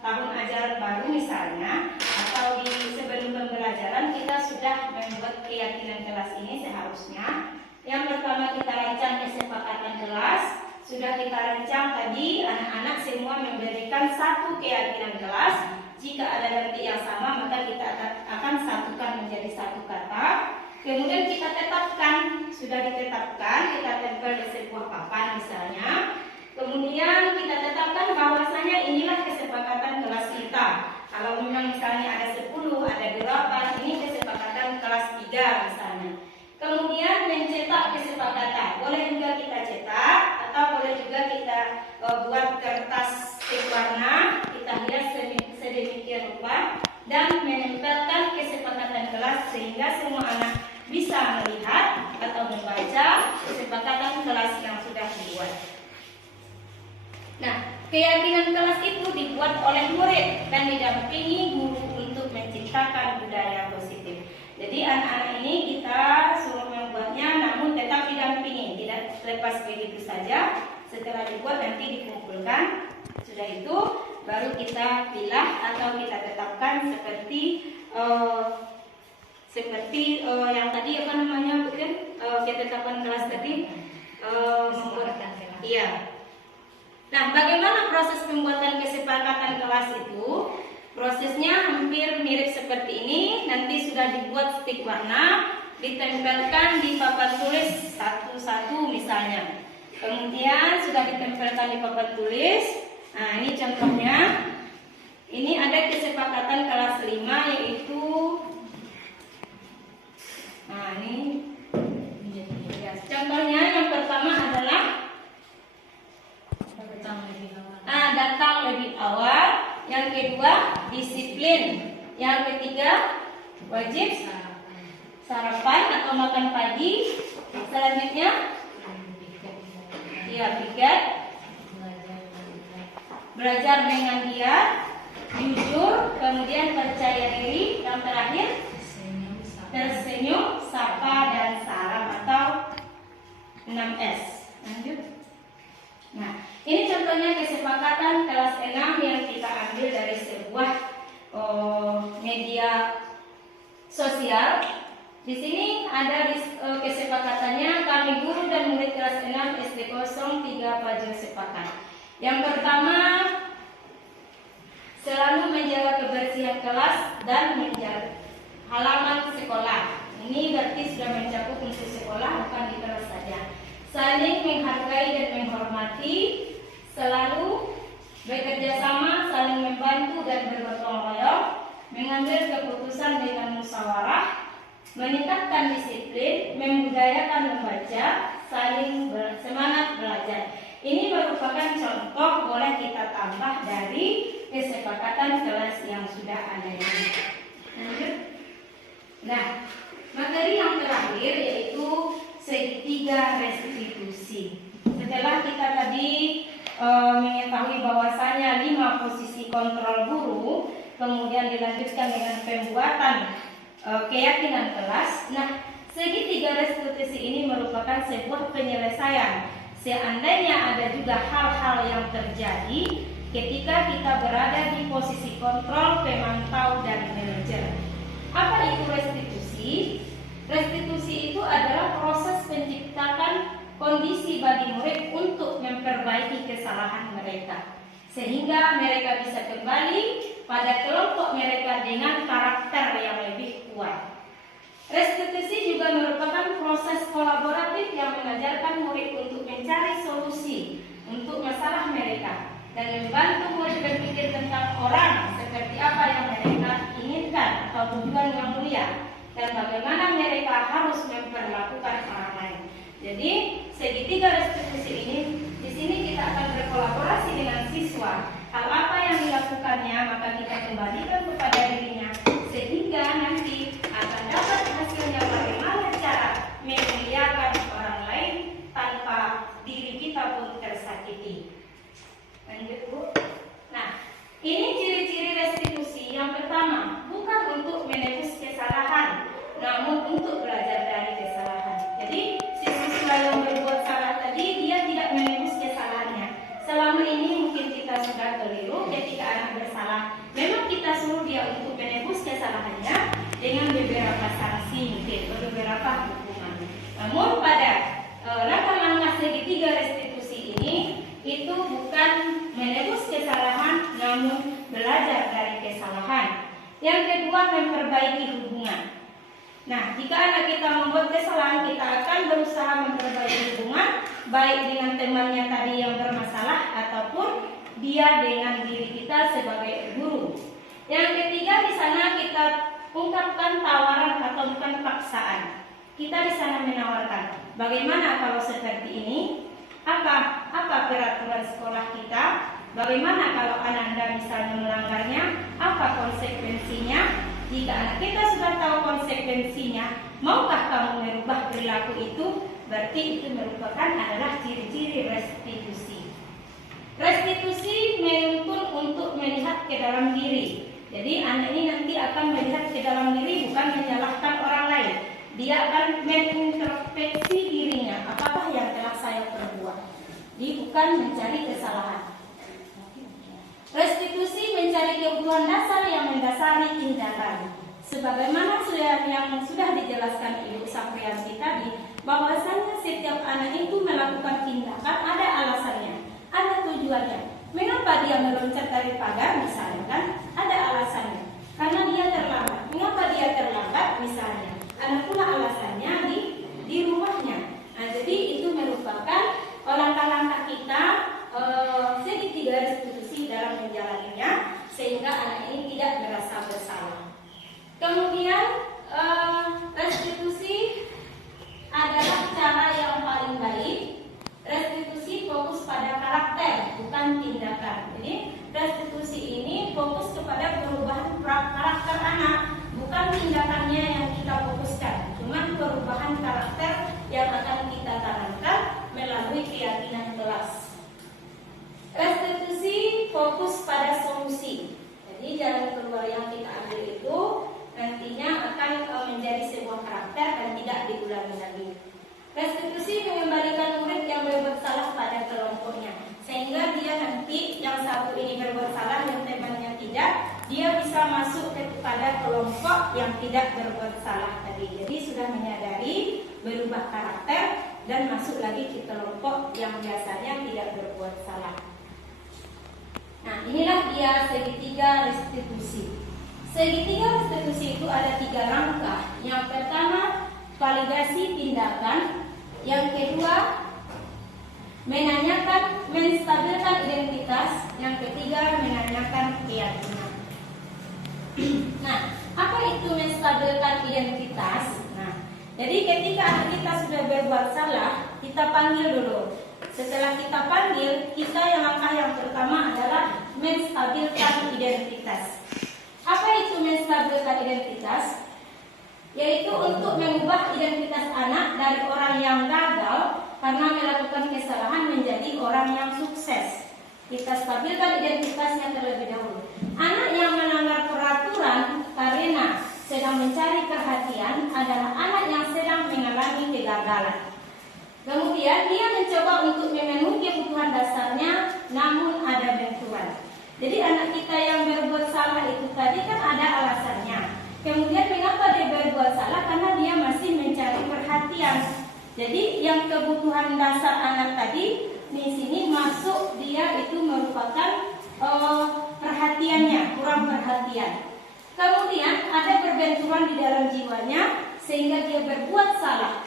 tahun ajaran baru misalnya, atau di sebelum pembelajaran kita sudah membuat keyakinan kelas ini seharusnya. Yang pertama kita rancang kesepakatan kelas. Sudah kita rancang tadi, anak-anak semua memberikan satu keyakinan kelas. Jika ada nanti yang sama, maka kita akan satukan menjadi satu kata. Kemudian kita tetapkan, sudah ditetapkan, kita tempel di sebuah papan misalnya. Kemudian kita tetapkan bahwasanya inilah kesepakatan kelas kita. Kalau memang misalnya ada 10, ada 8, ini kesepakatan kelas 3 misalnya. Kemudian mencetak kesepakatan, boleh juga kita cetak atau boleh juga kita buat kertas warna, kita hias sedemikian rupa dan menempelkan kesepakatan kelas sehingga semua anak bisa melihat atau membaca kesepakatan kelas yang sudah dibuat. Nah, keyakinan kelas itu dibuat oleh murid dan didampingi guru untuk menciptakan budaya positif. Jadi anak-anak ini kita suruh membuatnya, namun tetap didampingi, tidak lepas begitu saja. Setelah dibuat nanti dikumpulkan. Sudah itu baru kita pilah atau kita tetapkan seperti yang tadi apa namanya, bukan ketetapan kelas tadi. Iya. Nah, bagaimana proses pembuatan kesepakatan kelas itu? Prosesnya hampir mirip seperti ini. Nanti sudah dibuat stik warna, ditempelkan di papan tulis satu-satu misalnya. Kemudian sudah ditempelkan di papan tulis. Nah, ini contohnya. Ini ada kesepakatan kelas 5 yaitu ini. Ya, contohnya yang pertama adalah datang lebih awal. Yang kedua, disiplin. Yang ketiga, wajib sarapan atau makan pagi. Selanjutnya, piket. Belajar dengan giat, jujur, kemudian percaya diri. Yang terakhir, tersenyum, sapa, dan salam atau 6S. Lanjut. Nah, ini contohnya kesepakatan kelas 6 yang kita ambil dari sebuah media sosial. Di sini ada kesepakatannya, kami guru dan murid kelas 6 SD 03 Pajang sepakat. Yang pertama, selalu menjaga kebersihan kelas dan menjaga halaman sekolah. Ini berarti sudah mencakup untuk sekolah, bukan di kelas saja. Saling menghargai dan menghormati, selalu bekerja sama, saling membantu dan bergotong royong, mengambil keputusan dengan musyawarah, meningkatkan disiplin, membudayakan membaca, saling semangat belajar. Ini merupakan contoh, boleh kita tambah dari kesepakatan kelas yang sudah ada ini. Lanjut. Nah, materi yang terakhir yaitu segitiga restitusi. Setelah kita tadi mengetahui bahwasanya 5 posisi kontrol guru, kemudian dilanjutkan dengan pembuatan keyakinan kelas. Nah, segitiga restitusi ini merupakan sebuah penyelesaian. Seandainya ada juga hal-hal yang terjadi ketika kita berada di posisi kontrol, pemantau, dan manajer. Apa itu restitusi? Restitusi itu adalah proses menciptakan kondisi bagi murid untuk memperbaiki kesalahan mereka, sehingga mereka bisa kembali pada kelompok mereka dengan karakter yang lebih kuat. Restitusi juga merupakan proses kolaboratif yang mengajarkan murid untuk mencari solusi untuk masalah mereka dan membantu murid berpikir tentang orang seperti apa yang mereka inginkan atau tujuan yang mulia dan bagaimana mereka harus memperlakukan orang lain. Jadi segitiga restitusi ini, di sini kita akan berkolaborasi dengan siswa. Hal apa yang dilakukannya maka kita kembalikan kepada dirinya sehingga nanti akan dapat hasilnya bagaimana cara memuliakan orang lain tanpa diri kita pun tersakiti. Lanjut, Bu. Nah, ini ciri-ciri restitusi. Yang pertama, bukan untuk menebus kesalahan, namun untuk belajar dari kesalahan. Jadi, siswa yang berbuat salah tadi, dia tidak menebus kesalahannya. Selama ini mungkin kita sudah keliru ketika anak bersalah. Memang kita suruh dia untuk menebus kesalahannya dengan beberapa sanksi, mungkin beberapa hukuman. Namun pada langkah-langkah segitiga restitusi ini, itu bukan menebus kesalahan, namun belajar dari kesalahan. Yang kedua, memperbaiki hubungan. Nah, jika anak kita membuat kesalahan, kita akan berusaha memperbaiki hubungan, baik dengan temannya tadi yang bermasalah ataupun dia dengan diri kita sebagai guru. Yang ketiga, di sana kita ungkapkan tawaran atau bukan paksaan. Kita di sana menawarkan, bagaimana kalau seperti ini? Apa peraturan sekolah kita? Bagaimana kalau Ananda misalnya melanggarnya? Apa konsekuensinya? Jika anak kita sudah tahu konsekuensinya, maukah kamu merubah perilaku itu? Berarti itu merupakan adalah ciri-ciri restitusi. Restitusi menuntun untuk melihat ke dalam diri. Jadi anak ini nanti akan melihat ke dalam diri, bukan menyalahkan orang lain. Dia akan mengintrospeksi dirinya, apakah yang telah saya perbuat. Dia bukan mencari kesalahan. Restitusi mencari kebutuhan dasar yang mendasari tindakan. Sebagaimana yang sudah dijelaskan Ibu Saprianti tadi, bahwasanya setiap anak itu melakukan tindakan ada alasannya, ada tujuannya. Mengapa dia meloncat dari pagar misalnya, kan? Ada alasannya. Karena dia terlambat. Mengapa dia terlambat misalnya? Ada pula alasannya di rumahnya. Nah, jadi itu merupakan langkah-langkah kita segitiga restitusi dalam menjalaninya, sehingga anak ini tidak merasa bersalah. Kemudian restitusi adalah cara yang paling baik. Restitusi fokus pada karakter, bukan tindakan. Jadi restitusi ini fokus kepada perubahan karakter anak, bukan tindakannya yang kita fokuskan, cuma perubahan karakter yang akan kita tanamkan melalui keyakinan kelas. Restitusi fokus pada solusi. Jadi jalan keluar yang kita ambil itu nantinya akan menjadi sebuah karakter dan tidak diulangi lagi. Restitusi mengembalikan murid yang berbuat salah pada kelompoknya, sehingga dia nanti yang satu ini berbuat salah, yang temannya tidak, dia bisa masuk kepada kelompok yang tidak berbuat salah tadi. Jadi sudah menyadari, berubah karakter, dan masuk lagi ke kelompok yang biasanya tidak berbuat salah. Nah, inilah dia segitiga restitusi. Segitiga restitusi itu ada 3 langkah. Yang pertama, validasi tindakan. Yang kedua, menanyakan, menstabilkan identitas. Yang ketiga, menanyakan keyakinan. Nah, apa itu menstabilkan identitas? Nah, jadi ketika anak kita sudah berbuat salah, kita panggil dulu. Setelah kita panggil, kita langkah yang pertama adalah menstabilkan identitas. Apa itu menstabilkan identitas? Yaitu untuk mengubah identitas anak dari orang yang gagal karena melakukan kesalahan menjadi orang yang sukses. Kita stabilkan identitasnya terlebih dahulu. Anak yang melanggar peraturan karena sedang mencari perhatian adalah anak yang sedang mengalami kegagalan. Kemudian dia mencoba untuk memenuhi kebutuhan dasarnya, namun ada benturan. Jadi anak kita yang berbuat salah itu tadi kan ada alasannya. Kemudian mengapa dia berbuat salah? Karena dia masih mencari perhatian. Jadi yang kebutuhan dasar anak tadi di sini masuk, dia itu merupakan perhatiannya, kurang perhatian. Kemudian ada berbenturan di dalam jiwanya sehingga dia berbuat salah.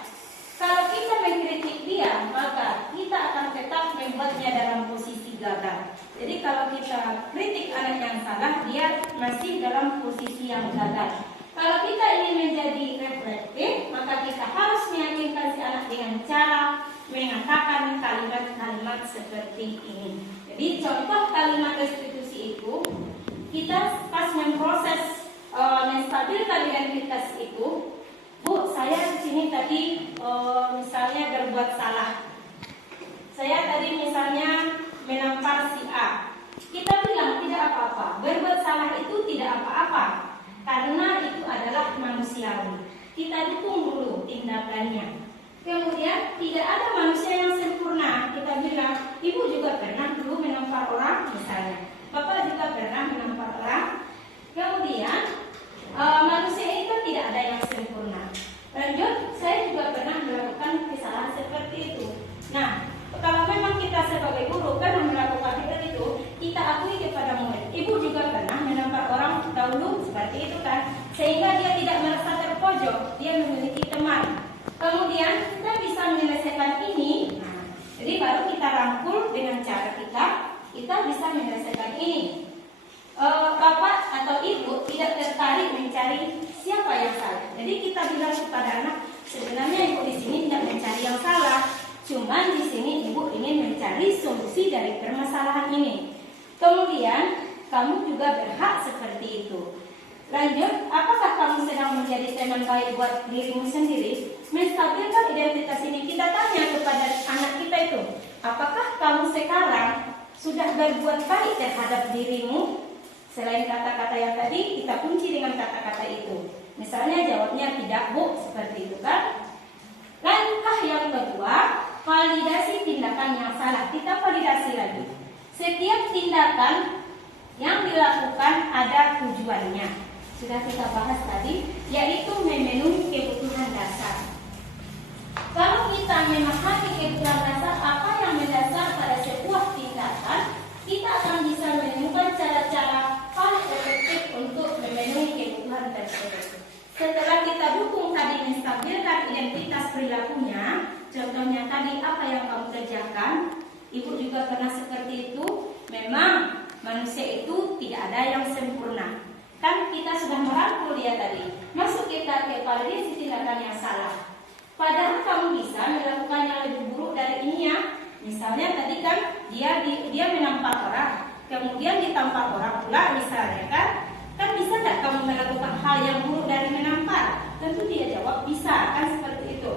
Kalau kita mengkritik dia, maka kita akan tetap membuatnya dalam posisi gagal. Jadi kalau kita kritik anak yang salah, dia masih dalam posisi yang gagal. Kalau kita ingin menjadi reflektif, maka kita harus meyakinkan si anak dengan cara mengatakan kalimat-kalimat seperti ini. Jadi contoh kalimat restitusi itu, kita pas memproses menstabilkan identitas itu, Bu, saya di sini tadi misalnya berbuat salah. Saya tadi misalnya menampar si A. Kita bilang tidak apa-apa. Berbuat salah itu tidak apa-apa, karena itu adalah manusiawi. Kita dukung dulu tindakannya. Kemudian tidak ada manusia yang sempurna. Kita bilang, Ibu juga pernah dulu menampar orang misalnya. Bapak juga pernah menampar orang. Kemudian manusia ini kan tidak ada yang sempurna. Lanjut, saya juga pernah melakukan kesalahan seperti itu. Nah, kalau memang kita sebagai guru pernah melakukan seperti itu, kita akui kepada murid. Ibu juga pernah menampar orang dahulu seperti itu kan, sehingga dia tidak merasa terpojok, dia memiliki teman. Kemudian kita bisa menyelesaikan ini. Nah, jadi baru kita rangkul dengan cara kita bisa menyelesaikan ini. Bapak atau ibu tidak tertarik mencari siapa yang salah. Jadi kita bilang kepada anak, sebenarnya ibu di sini tidak mencari yang salah, cuman di sini ibu ingin mencari solusi dari permasalahan ini. Kemudian kamu juga berhak seperti itu. Lanjut, apakah kamu sedang menjadi teman baik buat dirimu sendiri? Menstabilkan identitas ini, kita tanya kepada anak kita itu, apakah kamu sekarang sudah berbuat baik terhadap dirimu? Selain kata-kata yang tadi, kita kunci dengan kata-kata itu. Misalnya jawabnya tidak, Bu, seperti itu kan. Langkah yang kedua, validasi tindakan yang salah. Kita validasi lagi. Setiap tindakan yang dilakukan ada tujuannya. Sudah kita bahas tadi, yaitu memenuhi kebutuhan dasar. Kalau kita memahami kebutuhan dasar, apa yang mendasar pada sebuah tindakan, kita akan bisa menemukan cara-cara paling efektif untuk memenuhi kebutuhan tersebut. Setelah kita dukung tadi menstabilkan identitas perilakunya, contohnya tadi apa yang kamu kerjakan, Ibu juga pernah seperti itu. Memang manusia itu tidak ada yang sempurna. Kan kita sudah merangkul dia tadi. Masuk kita ke validasi tindakan yang salah. Padahal kamu bisa melakukan yang lebih buruk dari ini ya. Misalnya tadi kan dia menampak orang, kemudian ditampak orang pula misalnya kan. Kan bisa nggak kamu melakukan hal yang buruk dari menampar? Tentu dia jawab bisa, kan seperti itu.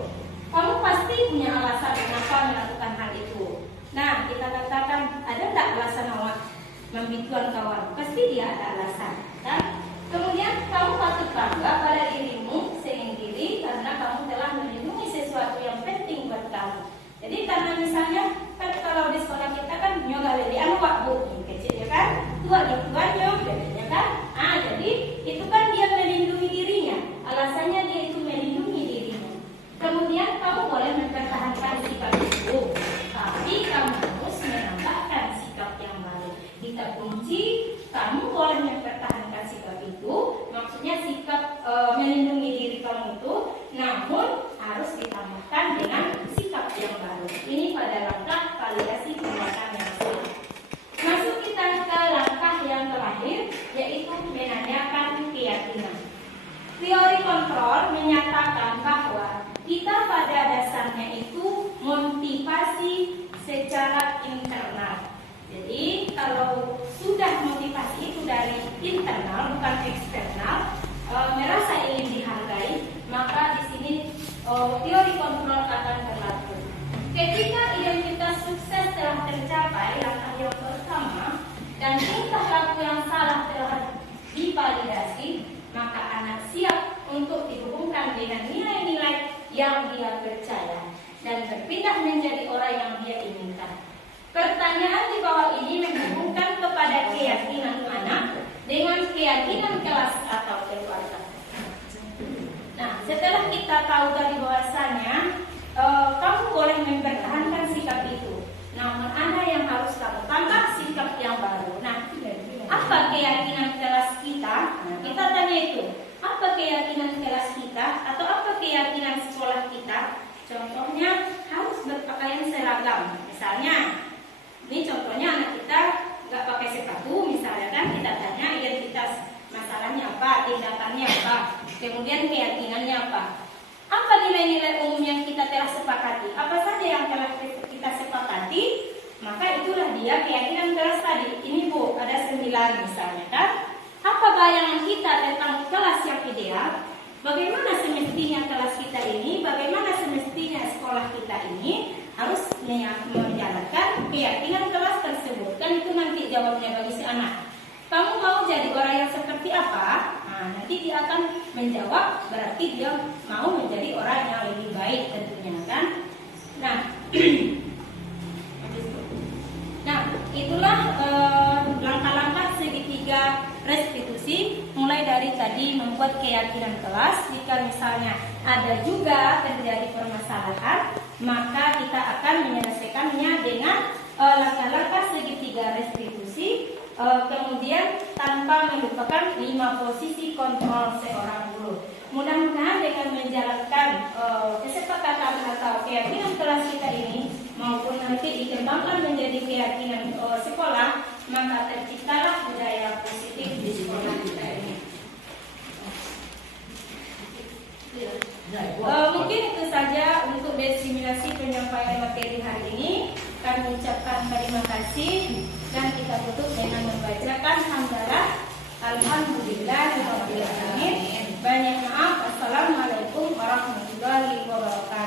Kamu pasti punya alasan kenapa melakukan hal itu. Nah, kita katakan ada nggak alasan awak membituan kawan? Pasti dia ada alasan, kan? Kemudian kamu patut bangga pada dirimu sendiri karena kamu telah melindungi sesuatu yang penting buat kamu. Jadi karena misalnya kan kalau di sekolah kita kan nyoga lele anu wak bu kecil ya kan, tua nyok bedanya kan. Jadi itu kan dia melindungi dirinya. Alasannya dia itu melindungi dirinya. Kemudian kamu boleh mempertahankan sikap itu, tapi kamu harus menambahkan sikap yang baru. Kita kunci, kamu boleh mempertahankan sikap itu, maksudnya sikap melindungi diri kamu itu, namun harus ditambahkan dengan sikap yang baru. Ini pada langkah validasi tindakan yang salah. Masuk kita ke langkah yang terakhir, yaitu menanyakan keyakinan. Teori kontrol menyatakan bahwa kita pada dasarnya itu motivasi secara internal. Jadi kalau sudah motivasi itu dari internal bukan eksternal, merasa ingin dihargai, maka di sini teori kontrol akan berlaku. Ketika identitas sukses telah tercapai, langkah yang pertama, dan tingkah laku yang salah telah divalidasi, maka anak siap untuk dihubungkan dengan nilai-nilai yang dia percaya dan berpindah menjadi orang yang dia inginkan. Pertanyaan di bawah ini menghubungkan kepada keyakinan anak dengan keyakinan kelas atau keluarga. Nah, setelah kita tahu dari bahwasanya kamu boleh mempertahankan sikap itu, namun ada yang harus kamu tambah sikap yang baru. Nah, apa keyakinan kelas kita? Kita tanya itu. Apa keyakinan kelas kita atau apa keyakinan sekolah kita? Contohnya harus berpakaian seragam. Misalnya, ini contohnya anak kita nggak pakai sepatu, misalnya kan kita tanya identitas masalahnya apa, tindakannya apa, kemudian keyakinannya apa. Apa nilai-nilai umum yang kita telah sepakati? Apa saja yang telah kita sepakati? Maka itulah dia keyakinan kelas tadi. Ini Bu, ada 9 misalnya kan. Apa bayangan kita tentang kelas yang ideal? Bagaimana semestinya kelas kita ini? Bagaimana semestinya sekolah kita ini? Harus menjalankan keyakinan kelas tersebut. Kan itu nanti jawabnya bagi si anak. Kamu mau jadi orang yang seperti apa? Nah, nanti dia akan menjawab, berarti dia mau menjadi orang yang lebih baik tentunya kan. Nah, itulah langkah-langkah segitiga restitusi, mulai dari tadi membuat keyakinan kelas. Jika misalnya ada juga terjadi permasalahan, maka kita akan menyelesaikannya dengan langkah-langkah segitiga restitusi. Kemudian tanpa melupakan 5 posisi kontrol seorang guru. Mudah-mudahan dengan menjalankan kesepakatan atau keyakinan kelas kita ini maupun nanti dikembangkan menjadi keyakinan sekolah, maka terciptalah budaya positif di sekolah kita ini. Mungkin itu saja untuk disimulasi penyampaian materi hari ini. Kami ucapkan terima kasih dan kita tutup dengan membacakan hamdalah. Alhamdulillahirabbil alamin. Banyak maaf. Assalamualaikum warahmatullahi wabarakatuh.